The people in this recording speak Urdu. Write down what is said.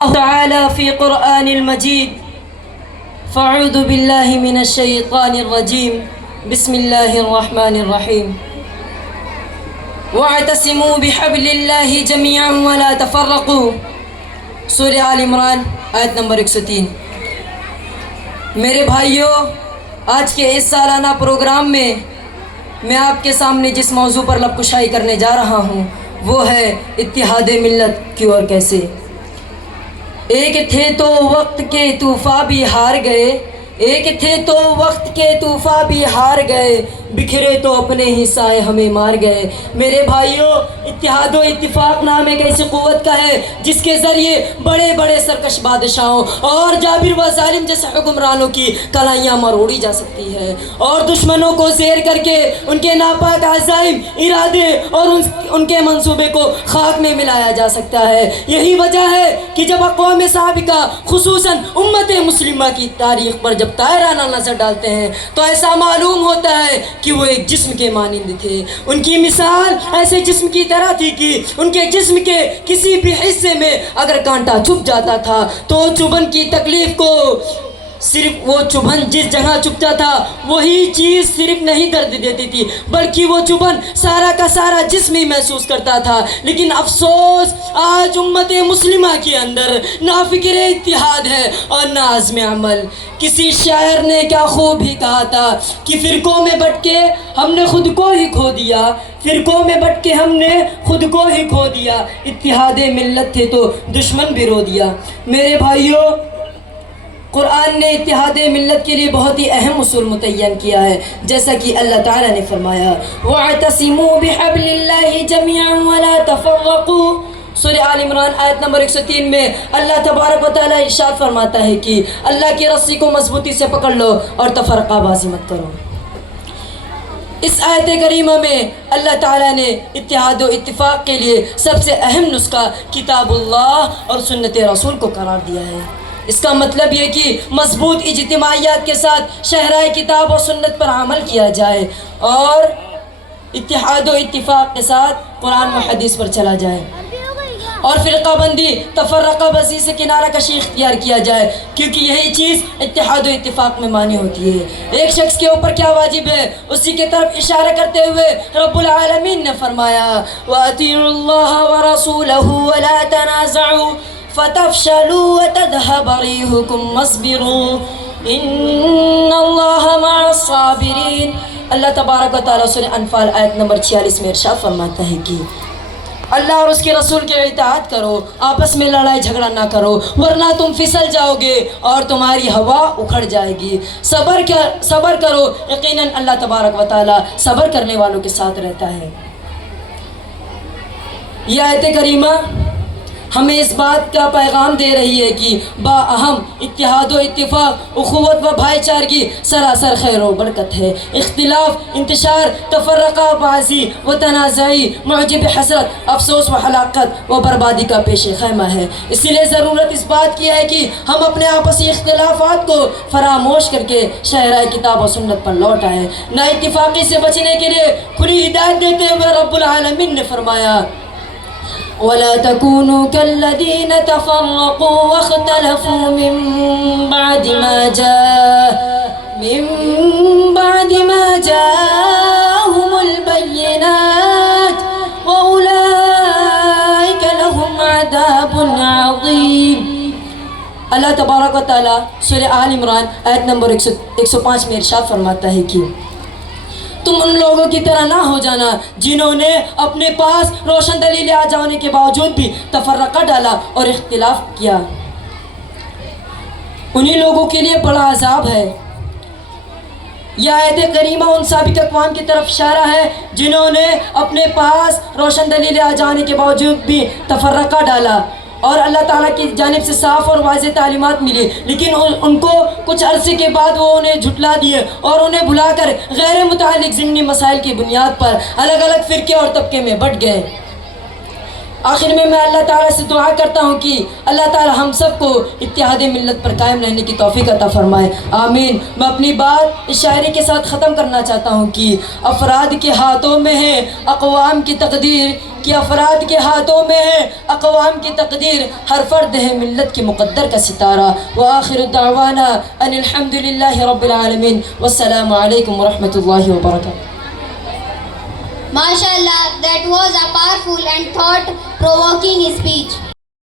تعالى في قرآن المجيد فأعوذ بالله من الشيطان الرجيم بسم الله الرحمن الرحيم واعتصموا بحبل الله جميعا ولا تفرقوا سورہ آل عمران آیت نمبر 103۔ میرے بھائیوں، آج کے اس سالانہ پروگرام میں آپ کے سامنے جس موضوع پر لب کشائی کرنے جا رہا ہوں وہ ہے اتحاد ملت کیوں اور کیسے۔ ایک تھے تو وقت کے طوفاں بھی ہار گئے، ایک تھے تو وقت کے طوفاں بھی ہار گئے، بکھرے تو اپنے ہی سائے ہمیں مار گئے۔ میرے بھائیوں، اتحاد و اتفاق نام ایک ایسی قوت کا ہے جس کے ذریعے بڑے بڑے سرکش بادشاہوں اور جابر و ظالم جیسے حکمرانوں کی کلائیاں مروڑی جا سکتی ہے، اور دشمنوں کو زیر کر کے ان کے ناپاک عزائم، ارادے اور ان کے منصوبے کو خاک میں ملایا جا سکتا ہے۔ یہی وجہ ہے کہ جب اقوام سابقہ خصوصاً امت مسلمہ کی تاریخ پر جب طائرانہ نظر ڈالتے ہیں تو ایسا معلوم ہوتا ہے کہ وہ ایک جسم کے مانند تھے۔ ان کی مثال ایسے جسم کی طرح تھی کہ ان کے جسم کے کسی بھی حصے میں اگر کانٹا چبھ جاتا تھا تو چبھن کی تکلیف کو صرف وہ چبھن جس جگہ چبھتا تھا وہی چیز صرف نہیں درد دیتی تھی بلکہ وہ چبھن سارا کا سارا جسم ہی محسوس کرتا تھا۔ لیکن افسوس، آج امت مسلمہ کے اندر نہ فکر اتحاد ہے اور نہ عزم عمل۔ کسی شاعر نے کیا خوب ہی کہا تھا کہ فرقوں میں بٹ کے ہم نے خود کو ہی کھو دیا، فرقوں میں بٹ کے ہم نے خود کو ہی کھو دیا، اتحاد ملت تھے تو دشمن بھی رو دیا۔ میرے بھائیوں، قرآن نے اتحاد ملت کے لیے بہت ہی اہم اصول متعین کیا ہے، جیسا کہ اللہ تعالیٰ نے فرمایا وَاعْتَصِمُوا بِحَبْلِ اللَّهِ جَمِيعًا وَلَا تَفَرَّقُوا۔ سورہ آل عمران آیت نمبر 103 میں اللہ تبارک و تعالیٰ ارشاد فرماتا ہے کہ اللہ کی رسی کو مضبوطی سے پکڑ لو اور تفرقہ بازی مت کرو۔ اس آیت کریمہ میں اللہ تعالیٰ نے اتحاد و اتفاق کے لیے سب سے اہم نسخہ کتاب اللہ اور سنت رسول کو قرار دیا ہے۔ اس کا مطلب یہ کہ مضبوط اجتماعیات کے ساتھ شہرائے کتاب و سنت پر عمل کیا جائے اور اتحاد و اتفاق کے ساتھ قرآن و حدیث پر چلا جائے، اور فرقہ بندی، تفرقہ بازی سے کنارہ کشی اختیار کیا جائے، کیونکہ یہی چیز اتحاد و اتفاق میں مانی ہوتی ہے۔ ایک شخص کے اوپر کیا واجب ہے اسی کی طرف اشارہ کرتے ہوئے رب العالمین نے فرمایا وَأَطِيعُوا اللَّهَ وَرَسُولَهُ وَلَا تَنَازَعُوا فَتَفْشَلُوا وَتَذْهَبَ رِيحُكُمْ وَاصْبِرُوا إِنَّ اللَّهَ مَعَ الصَّابِرِينَ۔ اللہ تبارک و تعالیٰ سورہ انفال آیت نمبر 46 میں ارشاد فرماتا ہے کہ اللہ اور اس کے رسول کی اطاعت کرو، آپس میں لڑائی جھگڑا نہ کرو ورنہ تم پھسل جاؤ گے اور تمہاری ہوا اکھڑ جائے گی۔ صبر کرو، یقیناً اللہ تبارک و تعالیٰ صبر کرنے والوں کے ساتھ رہتا ہے۔ یہ آیت کریمہ ہمیں اس بات کا پیغام دے رہی ہے کہ باہم اتحاد و اتفاق، اخوت و بھائی چارگی سراسر خیر و برکت ہے۔ اختلاف، انتشار، تفرقہ بازی و تنازعی معجب حسرت، افسوس و ہلاکت و بربادی کا پیش خیمہ ہے۔ اسی لیے ضرورت اس بات کی ہے کہ ہم اپنے آپسی اختلافات کو فراموش کر کے شہرائے کتاب و سنت پر لوٹ آئیں۔ نا اتفاقی سے بچنے کے لیے کھلی ہدایت دیتے ہوئے رب العالمین نے فرمایا وَلَا تَكُونُوا كَالَّذِينَ تَفَرَّقُوا وَاخْتَلَفُوا مِن بَعْدِ مَا جَاءَهُمُ الْبَيِّنَاتُ وَأُولَئِكَ لَهُمْ عَذَابٌ عَظِيمٌ۔ اللہ تبارک و تعالیٰ سورہ آل عمران آیت نمبر 105 میں ارشاد فرماتا ہے کہ تم ان لوگوں کی طرح نہ ہو جانا جنہوں نے اپنے پاس روشن دلیلیں آ جانے کے باوجود بھی تفرقہ ڈالا اور اختلاف کیا، انہی لوگوں کے لیے بڑا عذاب ہے۔ یہ آیت کریمہ ان سابق اقوام کی طرف اشارہ ہے جنہوں نے اپنے پاس روشن دلیلیں آ جانے کے باوجود بھی تفرقہ ڈالا اور اللہ تعالیٰ کی جانب سے صاف اور واضح تعلیمات ملی، لیکن ان کو کچھ عرصے کے بعد وہ انہیں جھٹلا دیے اور انہیں بھلا کر غیر متعلق ضمنی مسائل کی بنیاد پر الگ الگ فرقے اور طبقے میں بٹ گئے۔ آخر میں اللہ تعالیٰ سے دعا کرتا ہوں کہ اللہ تعالیٰ ہم سب کو اتحاد ملت پر قائم رہنے کی توفیق عطا فرمائے، آمین۔ میں اپنی بات اس شاعری کے ساتھ ختم کرنا چاہتا ہوں کہ افراد کے ہاتھوں میں ہے اقوام کی تقدیر، کہ افراد کے ہاتھوں میں ہے اقوام کی تقدیر، ہر فرد ہے ملت کی مقدر کا ستارہ۔ وآخر دعوانا ان الحمد للہ رب العالمین، والسلام علیکم ورحمۃ اللہ وبرکاتہ۔ MashaAllah, that was a powerful and thought-provoking speech.